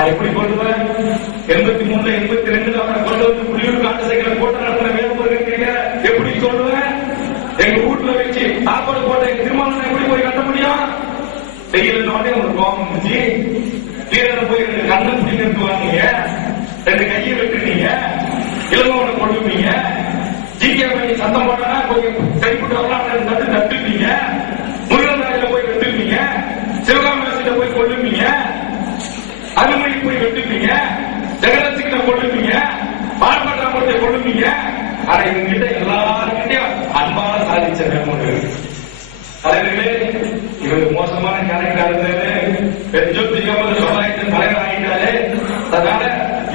நான் எப்படி சொல்லுவேன்? 83 82 அவரை கொண்டு வந்து புலியூர் காட்டு சைக்கிளை போட்டு நடத்தின வேறுபடுகிறீங்க எப்படி சொல்லுவேன்? எங்க வீட்டுல வச்சு சாப்பாடு போட்ட எங்க திருமணம் எப்படி போய் கட்ட முடியும்? செய்யலன்னே ஒரு கோபம் இருந்துச்சு. வீரனை போய் 2 கண்ணை பிடிக்க வாங்க, 2 கையை வெட்டுனீங்க, இளமவனை கொண்டுப்பீங்க. ஜிகே பண்ணி சத்தம் போட்டா கொஞ்சம் கைப்பற்றவெல்லாம் 2 தட்டு தட்டுப்பீங்க. முருகன் ராயில போய் வெட்டுப்பீங்க, சிவகாமேசிட்ட போய் கொள்ளுப்பீங்க, அருமணி போய் வெட்டுப்பீங்க, ஜெகதசிகிட்ட கொள்ளுப்பீங்க, பால்பட்டாமத்தை கொள்ளுப்பீங்க. ஆனா இவங்கிட்ட எல்லாருக்கிட்டையும் அன்பான சாதிச்ச வேணும். தலைவர்களே, இவரு மோசமான கேரக்டர் பெருஞ்சோத்திக்காமல் சமுதாயத்தின் தலைவர் ஆகிட்டாரு. அதனால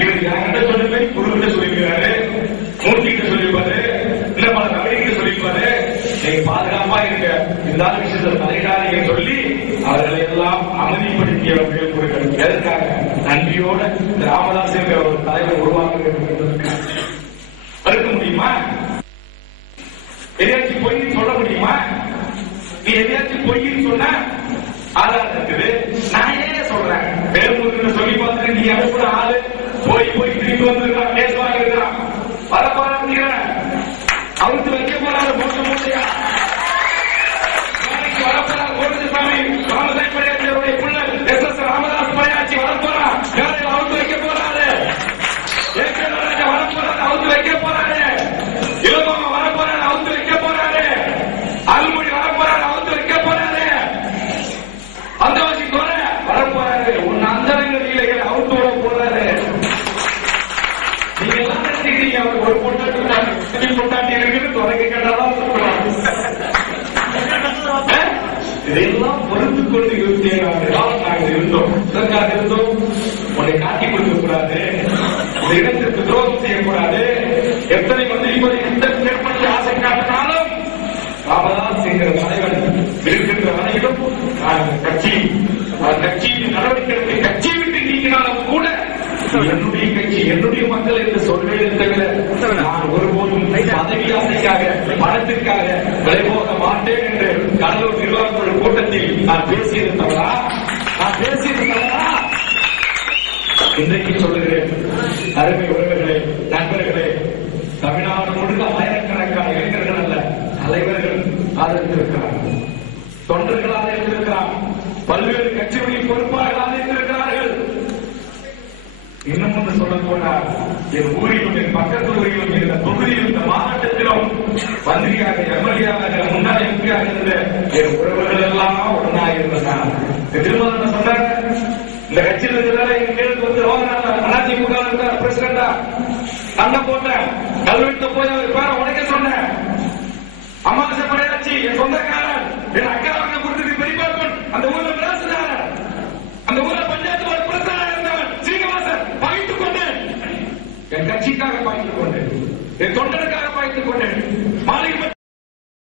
இவர் என்கிட்ட சொல்லுமே குருகிட்ட சொல்லிக்கிறாரு, மூர்த்திகிட்ட சொல்லிப்பாரு, இன்னும் பல நபர்கிட்ட சொல்லிப்பாரு. நீங்க பாதுகாப்பா இருக்க, இந்த விஷயத்தில் தலையிடாதீங்க சொல்லி அவர்களை எல்லாம் அமைதிப்படுத்தியவர்கள் கொடுக்கிறது. எதற்காக? நன்றியோட ராமதாஸ் என்ற ஒரு தலைவர் உருவாக்க மறுக்க முடியுமா? எதையாச்சும் பொய்ன்னு சொல்ல முடியுமா? நீ எதையாச்சும் பொய்ன்னு சொன்ன ஆதாரம் இருக்குது. நான் ஏன் சொல்றேன்? வேறுமுருகனை சொல்லி பார்த்துட்டு நீ அனுப்புற ஆளு போய் திரும்பி வந்துருக்கான், பேசுவாங்க இருக்கிறான், வரப்போறான், அவுத்து வைக்க போறாரு மூட்டை மூட்டையா வரப்போறார். கோவிந்தசாமி ராமசாமி புள்ள SS ராமதாஸ் படையாச்சி வரப்போறான், யாரையும் அவுத்து வைக்க போறாரு. ஏகராஜா வரப்போறாரு, அவுத்து வைக்க போறாரு. இளமாமா வரப்போறாரு, அவுத்து வைக்க போறாரு. அல்மொழி வரப்போறாரு, அவுத்து வைக்க போறாரு. அந்தவாசி தோற வரப்போறாரு. உன் அந்தரங்கள் இல்லைகள் அவுத்து விட போறாரு. நீங்க எல்லாம் நினைக்கிறீங்க அவர் ஒரு பொட்டாட்டி இருக்குன்னு தொடங்கி கேட்டாதான் இதெல்லாம் பொறுத்து கொண்டு நாங்கள் இருந்தோம். இதற்காக இருந்தோம். உன்னை காட்டிக் கொடுக்க கூடாது, இந்த இடத்திற்கு துரோகம் செய்யக்கூடாது. எத்தனை மந்திரி ஏற்படுத்தி ஆசை காட்டினாலும் ராமதாஸ் என்கிற தலைவன் இருக்கின்ற வரையிலும் நான் கட்சியின் நடவடிக்கை கட்சியை விட்டு நீக்கினாலும் கூட என்னுடைய கட்சி என்னுடைய மக்கள் என்று சொல்வேன் தவிர நான் ஒருபோதும் பதவி ஆசைக்காக பணத்திற்காக விளைபோக மாட்டேன் என்று கடலூர் நிர்வாகக்குழு கூட்டத்தில் நான் பேசியது தவறா? இன்றைக்கு சொல்லுகிறேன். அருமை உறவுகளே, நண்பர்களே, தமிழ்நாடு முழுக்க ஆயிரக்கணக்கான இளைஞர்கள் அல்ல, தலைவர்கள் ஆதரித்திருக்கிறார்கள், தொண்டர்கள் ஆதரித்திருக்கிறார், பல்வேறு கட்சிகளுடைய பொறுப்பாளர்கள் ஆதரித்திருக்கிறார்கள். இன்னும் ஒன்று சொல்ல போனார், என் ஊரிலும் என் பக்கத்து ஊரிலும் இந்த தொகுதியில் இந்த மாவட்டத்திலும் மந்திரியாக எம்எல்ஏவாக முன்னாள் எம்பியாக இருந்த என் உறவுகள் எல்லாம் ஒன்னா இருந்தார். திருமணம் சொன்னாங்க, இந்த கட்சியில் இருக்கிறதால எங்க கேள்வி வந்து அதிமுக பிரசிடண்டா சண்டை போட்டேன், கல்வெட்டு போய் அவர் பேரை உடைக்க சொன்னேன். அமாவாசை படையாச்சி என் சொந்தக்காரன், என் அக்காவுக்கு கொடுத்து பெரியப்பாள் அந்த ஊர்ல பேசுறாரு, அந்த ஊர்ல பஞ்சாயத்து ஒரு பிரச்சனை இருந்தவன் சீனிவாசன் பாய்த்துக் கொண்டேன், என் கட்சிக்காக பாய்த்துக் கொண்டேன், என் தொண்டனுக்காக பாய்த்துக் கொண்டேன்.